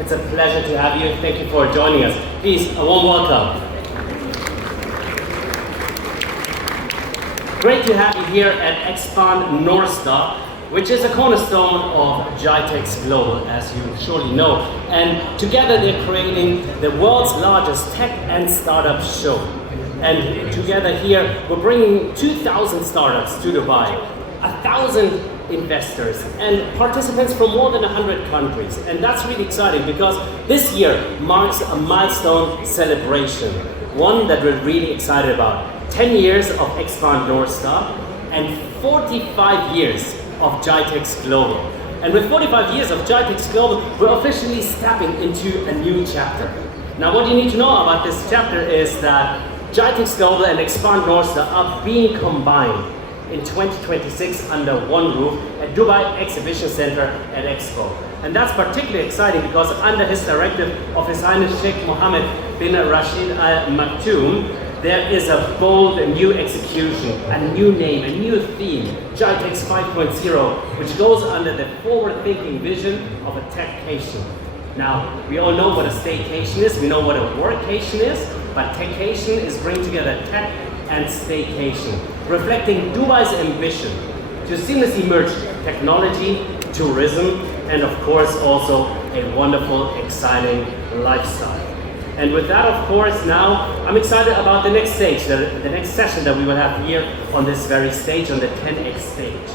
It's a pleasure to have you. Thank you for joining us. Please, a warm welcome. Great to have you here at Expand North Star, which is a cornerstone of GITEX Global, as you surely know. And together they're creating the world's largest tech and startup show. And together here, we're bringing 2,000 startups to Dubai, 1,000 investors and participants from more than 100 countries. And that's really exciting because this year marks a milestone celebration, one that we're really excited about. 10 years of Expand North Star and 45 years of GITEX Global. And with 45 years of GITEX Global, we're officially stepping into a new chapter. Now what you need to know about this chapter is that GITEX Global and Expand North Star are being combined in 2026 under one roof at Dubai Exhibition Center at Expo. And that's particularly exciting because under his directive of His Highness Sheikh Mohammed bin Rashid Al Maktoum, there is a bold new execution, a new name, a new theme, GITEX 5.0, which goes under the forward-thinking vision of a techcation. Now, we all know what a staycation is, we know what a workcation is, but techcation is bringing together tech and staycation, reflecting Dubai's ambition to seamlessly merge technology, tourism, and of course also a wonderful, exciting lifestyle. And with that, of course, now I'm excited about the next stage, the next session that we will have here on this very stage, on the 10X stage.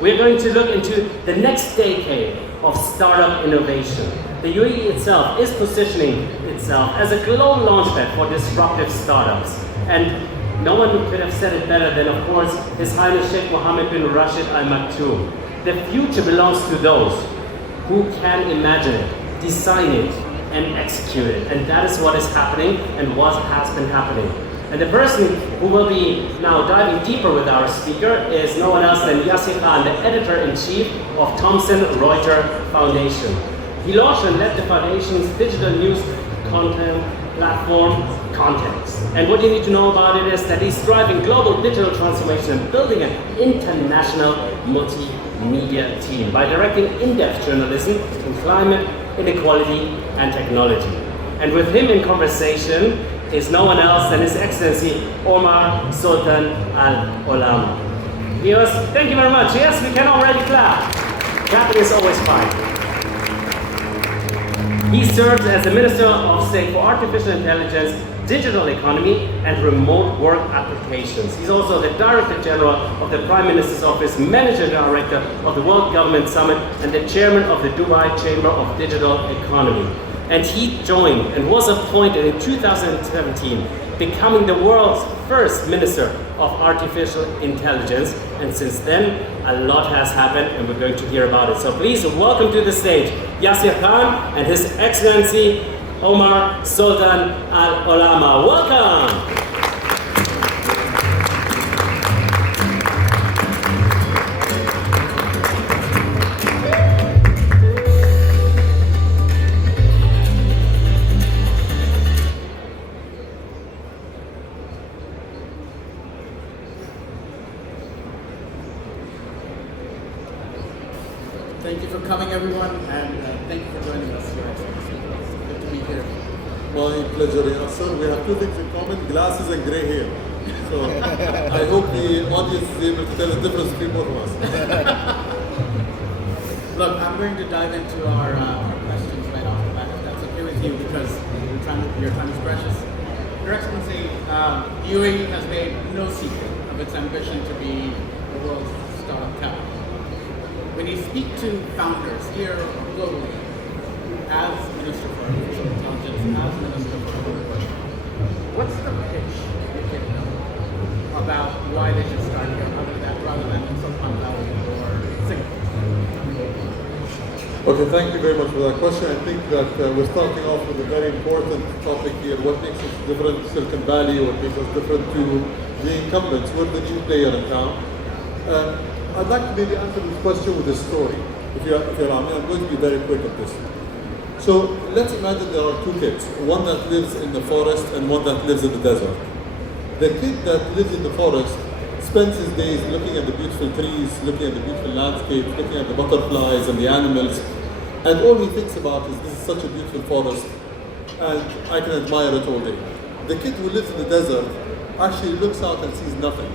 We're going to look into the next decade of startup innovation. The UAE itself is positioning itself as a global launchpad for disruptive startups. And no one could have said it better than, of course, His Highness Sheikh Mohammed bin Rashid Al Maktoum. The future belongs to those who can imagine it, design it, and execute it. And that is what is happening and what has been happening. And the person who will be now diving deeper with our speaker is no one else than Yasir Khan, the editor-in-chief of Thomson Reuters Foundation. He launched and led the foundation's digital news content platform, Context. And what you need to know about it is that he's driving global digital transformation and building an international multimedia team by directing in-depth journalism in climate, inequality, and technology. And with him in conversation is no one else than His Excellency Omar Sultan Al Olama. Viewers, thank you very much. Yes, we can already clap. Clapping is always fine. He serves as the Minister of State for Artificial Intelligence, Digital Economy, and Remote Work Applications. He's also the Director General of the Prime Minister's Office, Manager Director of the World Government Summit, and the Chairman of the Dubai Chamber of Digital Economy. And he joined and was appointed in 2017, becoming the world's first Minister of Artificial Intelligence. And since then, a lot has happened, and we're going to hear about it. So please welcome to the stage Yasir Khan and His Excellency Omar Sultan Al Olama. Welcome! Thank you for coming, everyone, and thank you for joining us, Your Excellency. It's good to be here. My pleasure, Yasser. We have two things in common, glasses and grey hair. So I hope the audience is able to tell the difference between both of us. Look, I'm going to dive into our questions right off the bat, if that's okay with you, because your time is precious. Your Excellency, UAE has made no secret of its ambition to be the world's startup capital. When you speak to founders here globally, as Minister for Artificial Intelligence, as Minister for Remote, what's the pitch you give them about why they should start here, rather than in Silicon Valley or Singapore? Okay, thank you very much for that question. I think that we're starting off with a very important topic here. What makes us different to Silicon Valley? What makes us different to the incumbents? We're the new player in town. I'd like to maybe answer this question with a story. If you're I'm going to be very quick on this. So let's imagine there are two kids, one that lives in the forest and one that lives in the desert. The kid that lives in the forest spends his days looking at the beautiful trees, looking at the beautiful landscapes, looking at the butterflies and the animals. And all he thinks about is, this is such a beautiful forest, and I can admire it all day. The kid who lives in the desert actually looks out and sees nothing.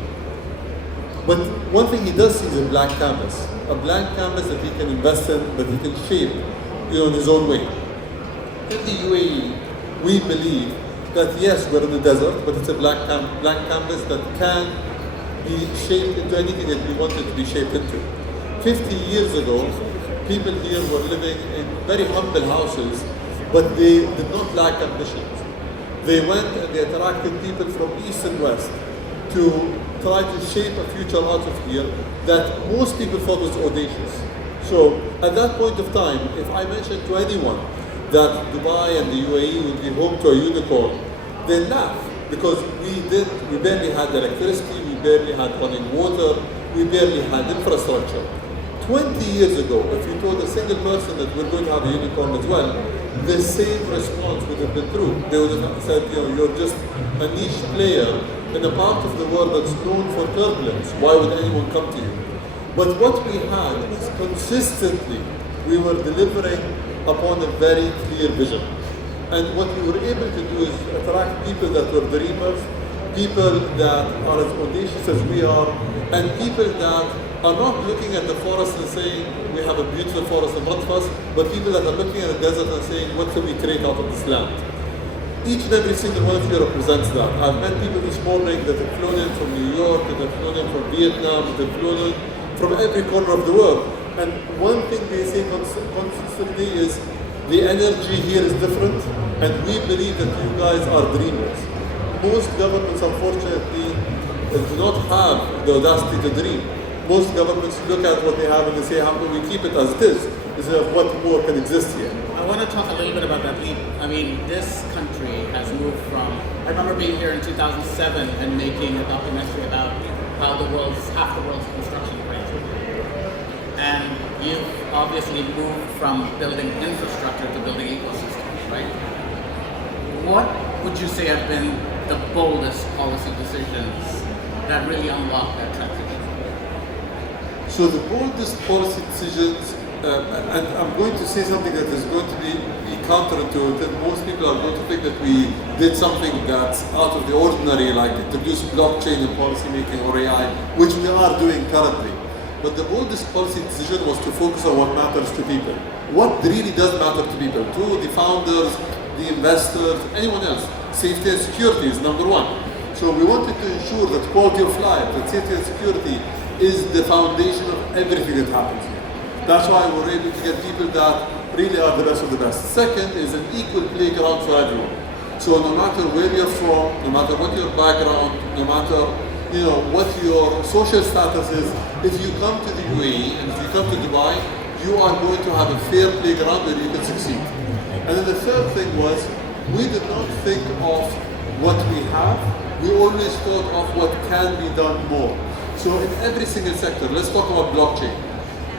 But one thing he does see is a blank canvas that he can invest in, that he can shape, in his own way. In the UAE, we believe that yes, we're in the desert, but it's a blank canvas that can be shaped into anything that we want it to be shaped into. 50 years ago, people here were living in very humble houses, but they did not lack ambitions. They went and they attracted people from east and west to try to shape a future out of here that most people thought was audacious. So at that point of time, if I mentioned to anyone that Dubai and the UAE would be home to a unicorn, they laugh, because we barely had electricity, we barely had running water, we barely had infrastructure. 20 years ago, if you told a single person that we're going to have a unicorn as well, the same response would have been true. They would have said, you're just a niche player in a part of the world that's known for turbulence. Why would anyone come to you? But what we had is consistently, we were delivering upon a very clear vision. And what we were able to do is attract people that were dreamers, people that are as audacious as we are, and people that are not looking at the forest and saying, we have a beautiful forest in front of us, but people that are looking at the desert and saying, what can we create out of this land? Each and every single one of you represents that. I've met people this morning that have flown in from New York, that have flown in from Vietnam, that have flown in from every corner of the world. And one thing they say consistently is, the energy here is different, and we believe that you guys are dreamers. Most governments, unfortunately, do not have the audacity to dream. Most governments look at what they have and they say, how can we keep it as it is, instead of what more can exist here. I want to talk a little bit about that leap. I mean, this country has moved from, I remember being here in 2007 and making a documentary about how half the world's construction cranes were built. And you've obviously moved from building infrastructure to building ecosystems, right? What would you say have been the boldest policy decisions that really unlocked that transition? So the boldest policy decisions, and I'm going to say something that is going to be counterintuitive. Most people are going to think that we did something that's out of the ordinary, like introduce blockchain in policy making or AI, which we are doing currently. But the boldest policy decision was to focus on what matters to people. What really does matter to people, to the founders, the investors, anyone else. Safety and security is number one. So we wanted to ensure that quality of life, that safety and security is the foundation of everything that happens here. That's why we're able to get people that really are the best of the best. Second is an equal playground for everyone. So no matter where you're from, no matter what your background, no matter what your social status is, if you come to the UAE and if you come to Dubai, you are going to have a fair playground where you can succeed. And then the third thing was, we did not think of what we have, we always thought of what can be done more. So in every single sector, let's talk about blockchain.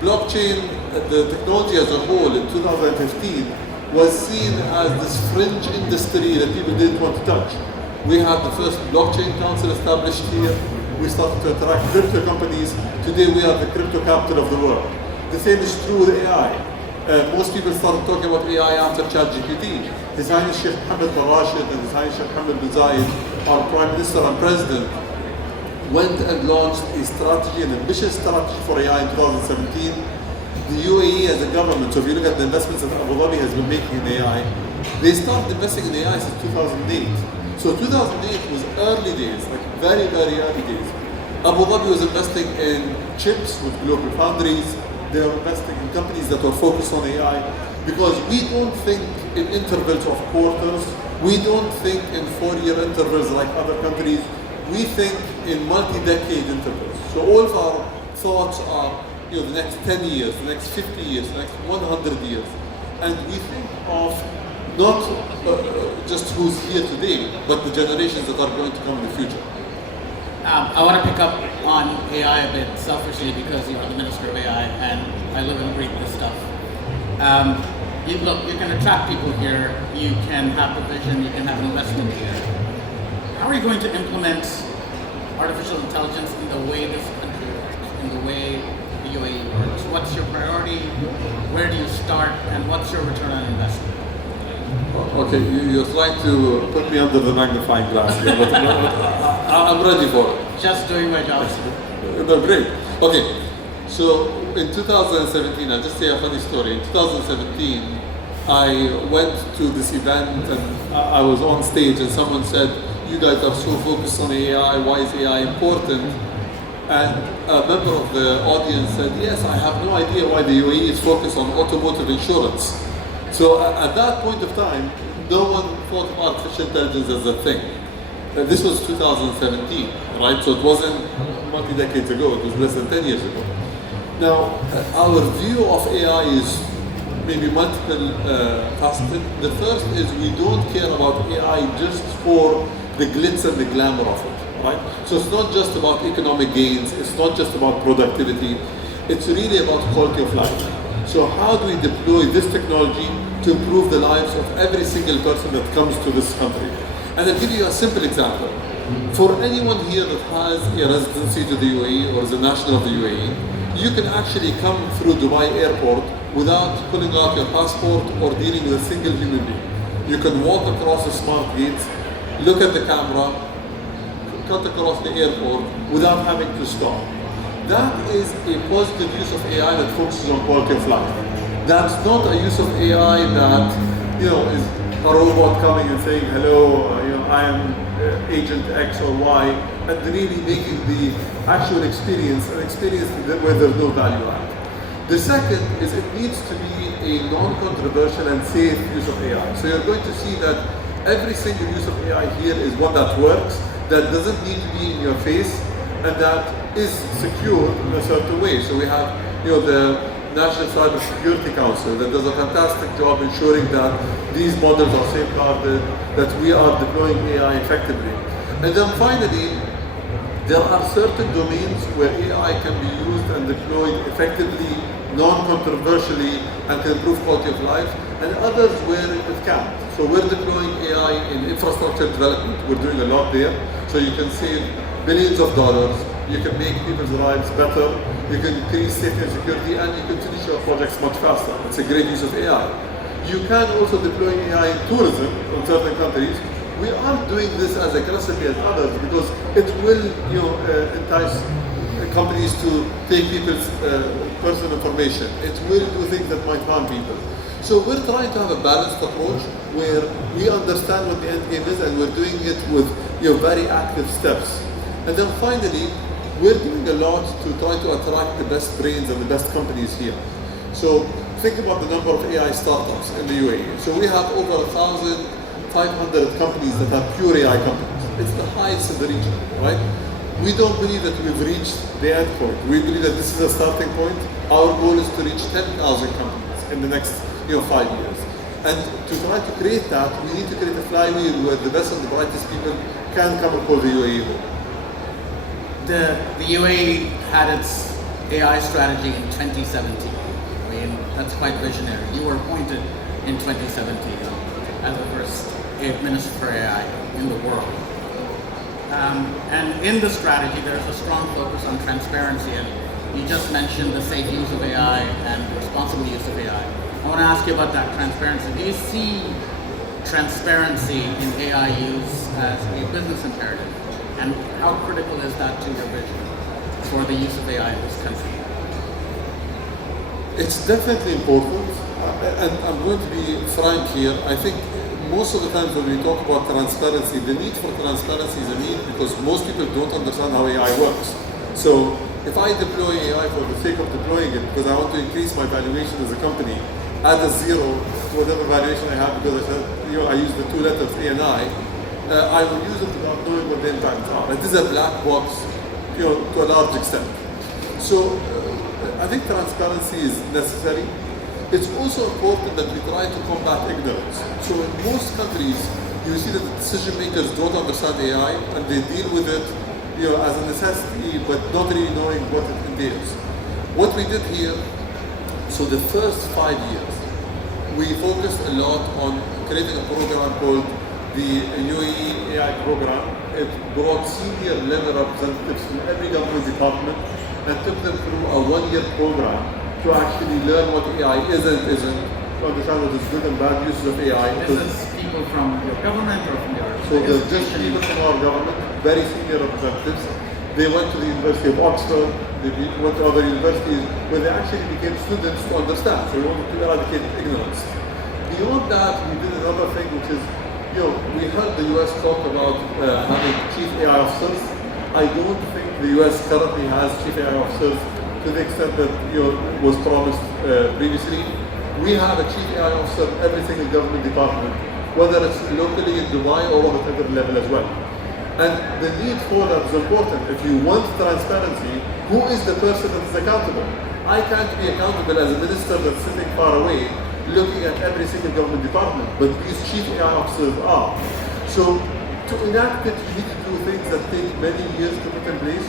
Blockchain, the technology as a whole in 2015 was seen as this fringe industry that people didn't want to touch. We had the first blockchain council established here. We started to attract crypto companies. Today we are the crypto capital of the world. The same is true with AI. Most people started talking about AI after ChatGPT. His Highness Sheikh Mohammed bin Rashid and His Highness Sheikh Mohammed bin Zayed, our Prime Minister and President, went and launched a strategy, an ambitious strategy for AI in 2017. The UAE as a government, so if you look at the investments that Abu Dhabi has been making in AI, they started investing in AI since 2008. So 2008 was early days, like very, very early days. Abu Dhabi was investing in chips with global foundries. They were investing in companies that were focused on AI, because we don't think in intervals of quarters. We don't think in 4-year intervals like other countries. We think in multi-decade intervals. So all of our thoughts are, the next 10 years, the next 50 years, the next 100 years. And we think of not just who's here today, but the generations that are going to come in the future. I want to pick up on AI a bit selfishly, because you are the Minister of AI and I live and breathe this stuff. You can attract people here, you can have the vision, you can have investment here. How are you going to implement artificial intelligence in the way this country works, in the way the UAE works? What's your priority? Where do you start? And what's your return on investment? Okay, you're trying to put me under the magnifying glass here, but I'm ready for it. Just doing my job, sir. No, great. Okay, so in 2017, I'll just say a funny story. In 2017, I went to this event and I was on stage and someone said, "You guys are so focused on AI, why is AI important?" And a member of the audience said, "Yes, I have no idea why the UAE is focused on automotive insurance." So at that point of time, no one thought of artificial intelligence as a thing. This was 2017, right? So it wasn't multi-decades ago, it was less than 10 years ago. Now, our view of AI is maybe multiple faceted. The first is we don't care about AI just for the glitz and the glamour of it, right? So it's not just about economic gains, it's not just about productivity, it's really about quality of life. So how do we deploy this technology to improve the lives of every single person that comes to this country? And I'll give you a simple example. For anyone here that has a residency to the UAE or is a national of the UAE, you can actually come through Dubai airport without pulling out your passport or dealing with a single human being. You can walk across the smart gates, look at the camera, cut across the airport without having to stop. That is a positive use of AI that focuses on quality of life. That's not a use of AI that, is a robot coming and saying, "Hello, I am agent X or Y," and really making the actual experience an experience where there's no value add. The second is it needs to be a non-controversial and safe use of AI. So you're going to see that every single use of AI here is one that works, that doesn't need to be in your face, and that is secured in a certain way. So we have, the National Cyber Security Council that does a fantastic job ensuring that these models are safeguarded, that we are deploying AI effectively. And then finally, there are certain domains where AI can be used and deployed effectively, non-controversially, and can improve quality of life, and others where it can't. So we're deploying AI in infrastructure development. We're doing a lot there. So you can save billions of dollars, you can make people's lives better, you can increase safety and security, and you can finish your projects much faster. It's a great use of AI. You can also deploy AI in tourism in certain countries. We aren't doing this as aggressively as others because it will, entice companies to take people's personal information. It will do things that might harm people. So we're trying to have a balanced approach where we understand what the end game is and we're doing it with very active steps. And then finally, we're doing a lot to try to attract the best brains and the best companies here. So think about the number of AI startups in the UAE. So we have over 1,500 companies that are pure AI companies. It's the highest in the region, right? We don't believe that we've reached the end point. We believe that this is a starting point. Our goal is to reach 10,000 companies in the next 5 years. And to try to create that, we need to create a flywheel where the best and the brightest people can come and call the UAE home. The UAE had its AI strategy in 2017. I mean, that's quite visionary. You were appointed in 2017 as the first Minister for AI in the world. And in the strategy, there's a strong focus on transparency. And you just mentioned the safe use of AI and responsible use of AI. I want to ask you about that transparency. Do you see transparency in AI use as a business imperative? And how critical is that to your vision for the use of AI in this country? It's definitely important. And I'm going to be frank here. I think most of the times when we talk about transparency, the need for transparency is a need because most people don't understand how AI works. So if I deploy AI for the sake of deploying it because I want to increase my valuation as a company, add a zero to whatever valuation I have because I use the two letters A and I will use it without knowing what the impacts are. It is a black box, to a large extent. So I think transparency is necessary. It's also important that we try to combat ignorance. So in most countries, you see that the decision makers don't understand AI and they deal with it, as a necessity, but not really knowing what it entails. What we did here, so the first 5 years, we focused a lot on creating a program called the UAE AI program. It brought senior level representatives from every government department and took them through a 1-year program to actually learn what AI is and isn't, to understand what is good and bad uses of AI. This is people from your government or from your So there's just people from our government, very senior representatives. They went to the University of Oxford, they went to other universities where they actually became students to understand. So we wanted to eradicate ignorance. Beyond that, we did another thing, which is, we heard the US talk about having chief AI officers. I don't think the US currently has chief AI officers to the extent that was promised previously. We have a chief AI officer in every single government department, whether it's locally in Dubai or on the federal level as well. And the need for that is important. If you want transparency, who is the person that is accountable? I can't be accountable as a minister that's sitting far away looking at every single government department, but these chief AI officers are. So to enact it, you need to do things that take many years to put in place.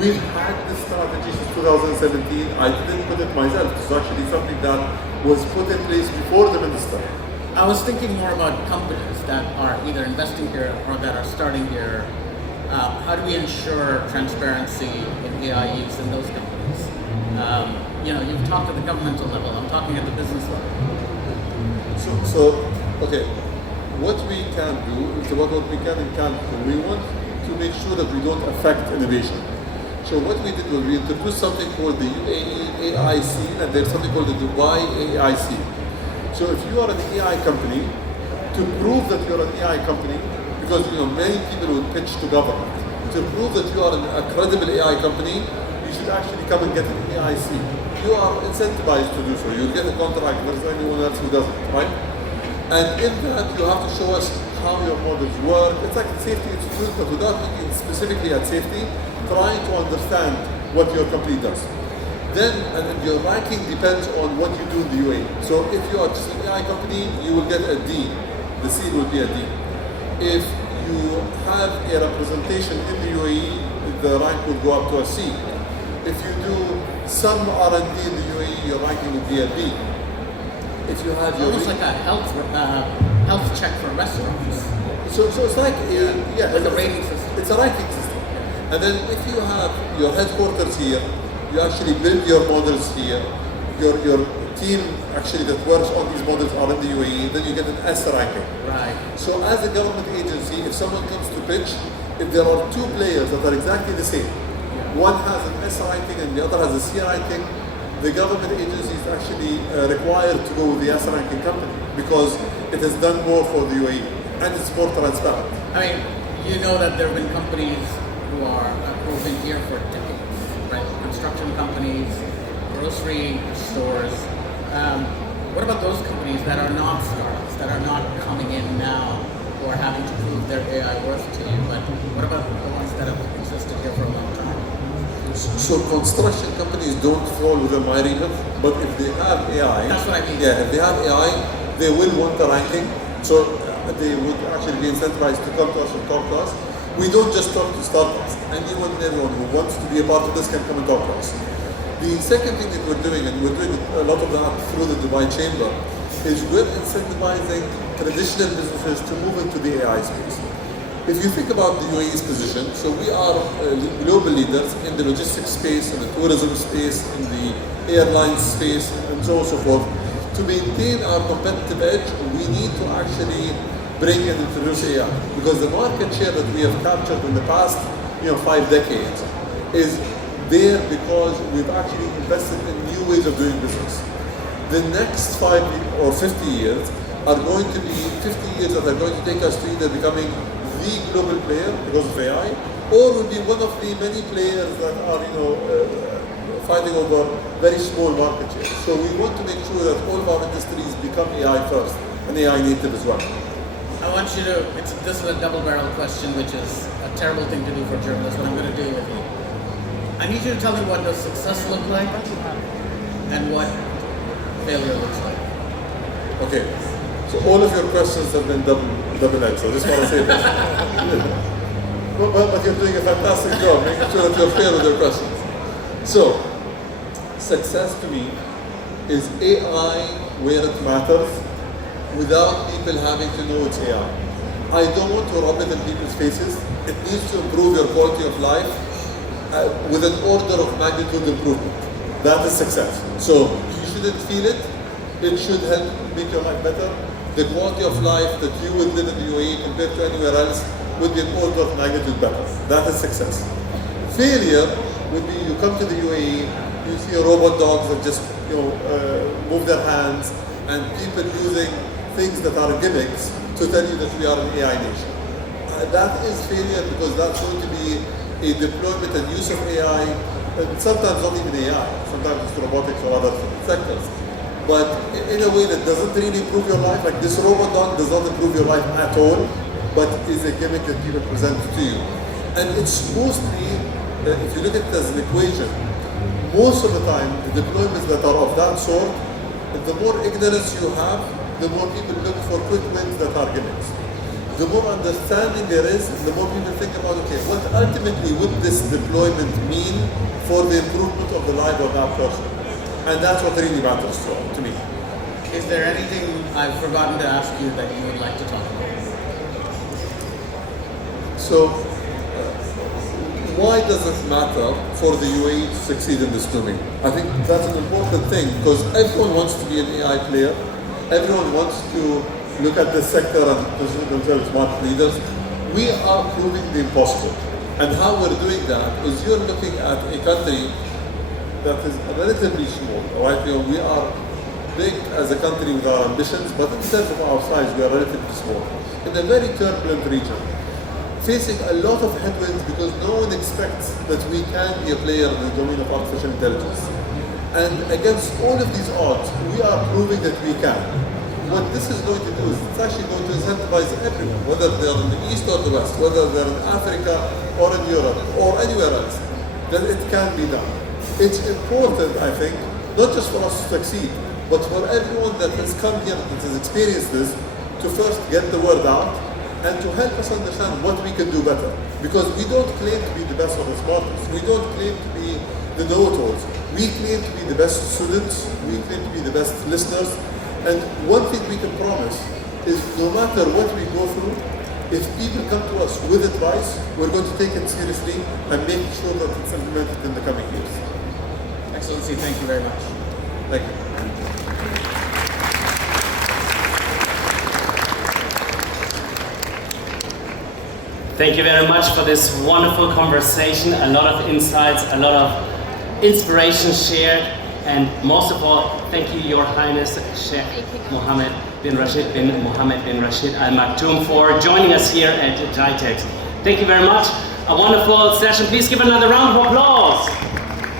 We've had this strategy since 2017. I didn't put it myself. It's actually something that was put in place before the minister. I was thinking more about companies that are either investing here or that are starting here. How do we ensure transparency in AI use in those companies? You've talked at the governmental level. I'm talking at the business level. Okay, what we can do, what we can and can't do, we want to make sure that we don't affect innovation. So what we did was we introduced something called the UAE AI scene, and there's something called the Dubai AI scene. So if you are an AI company, to prove that you're an AI company, because many people will pitch to government, to prove that you are a credible AI company, you should actually come and get an AIC. You are incentivized to do so. You'll get a contract versus anyone else who doesn't, right? And in that, you have to show us how your models work. It's like a safety institute, but without looking specifically at safety, trying to understand what your company does. Then, and your ranking depends on what you do in the UAE. So if you are just an AI company, you will get a D. The seal will be a D. If you have a representation in the UAE, the rank will go up to a C. If you do some R&D in the UAE, your ranking will be a B. If you have your almost like a health check for restaurants. So it's like like a rating system. It's a ranking system. And then if you have your headquarters here, you actually build your models here. Your team actually that works on these models are in the UAE. Then you get an S ranking. Right. So as a government agency, if someone comes to pitch, if there are two players that are exactly the same, one has an S ranking and the other has a C ranking, the government agency is actually required to go with the S ranking company because it has done more for the UAE and it's more transparent. I mean, you know that there have been companies who have been here for decades, right? Construction companies, grocery stores. What about those companies that are not startups, that are not coming in now, who are having to prove their AI worth to you? But what about the ones that have existed here for a long time? So construction companies don't fall within my remit, but if they have AI, that's what I mean. Yeah, if they have AI, they will want the ranking. So they would actually be incentivized to come to us and talk to us. We don't just talk to startups. Anyone and everyone who wants to be a part of this can come and talk to us. The second thing that we're doing, and we're doing a lot of that through the Dubai Chamber, is we're incentivizing traditional businesses to move into the AI space. If you think about the UAE's position, so we are global leaders in the logistics space, in the tourism space, in the airline space, and so on and so forth. To maintain our competitive edge, we need to actually bring and introduce AI, because the market share that we have captured in the past 5 decades is there because we've actually invested in new ways of doing business. The next 5 or 50 years are going to be 50 years that are going to take us to either becoming the global player because of AI, or will be one of the many players that are fighting over very small market share. So we want to make sure that all of our industries become AI first and AI native as well. I want you to, this is a double-barrel question, which is a terrible thing to do for journalists, but I'm going to do it with you. I need you to tell me what does success look like and what failure looks like. Okay, so all of your questions have been double-edged, so I just want to say this. but you're doing a fantastic job making sure that you're fair with your questions. So, success to me is AI where it matters without people having to know it's AI. I don't want to rub it in people's faces. It needs to improve your quality of life. with an order of magnitude improvement. That is success. So you shouldn't feel it. It should help make your life better. The quality of life that you would live in the UAE compared to anywhere else would be an order of magnitude better. That is success. Failure would be you come to the UAE, you see robot dogs that just move their hands, and people using things that are gimmicks to tell you that we are an AI nation. That is failure, because that's going to be a deployment and use of AI, and sometimes not even AI, sometimes it's robotics or other sectors. But in a way that doesn't really improve your life, like this robot dog does not improve your life at all, but is a gimmick that people present to you. And it's mostly, if you look at it as an equation, most of the time, the deployments that are of that sort, the more ignorance you have, the more people look for quick wins that are gimmicks. The more understanding there is, the more people think about, okay, what ultimately would this deployment mean for the improvement of the life of that person? And that's what really matters to me. Is there anything I've forgotten to ask you that you would like to talk about? So, why does it matter for the UAE to succeed in this domain? I think that's an important thing, because everyone wants to be an AI player. Everyone wants to look at this sector and position themselves as market leaders. We are proving the impossible. And how we're doing that is you're looking at a country that is relatively small, right? We are big as a country with our ambitions, but in terms of our size, we are relatively small. In a very turbulent region, facing a lot of headwinds because no one expects that we can be a player in the domain of artificial intelligence. And against all of these odds, we are proving that we can. What this is going to do is it's actually going to incentivize everyone, whether they're in the East or the West, whether they're in Africa or in Europe or anywhere else, that it can be done. It's important, I think, not just for us to succeed, but for everyone that has come here, that has experienced this, to first get the word out and to help us understand what we can do better. Because we don't claim to be the best or the smartest. We don't claim to be the know-it-alls. We claim to be the best students. We claim to be the best listeners. And one thing we can promise is no matter what we go through, if people come to us with advice, we're going to take it seriously and make sure that it's implemented in the coming years. Excellency, thank you very much. Thank you. Thank you very much for this wonderful conversation. A lot of insights, a lot of inspiration shared, and most of all, thank you, Your Highness Sheikh Mohammed bin Rashid bin Mohammed bin Rashid Al Maktoum, for joining us here at GITEX. Thank you very much. A wonderful session. Please give another round of applause.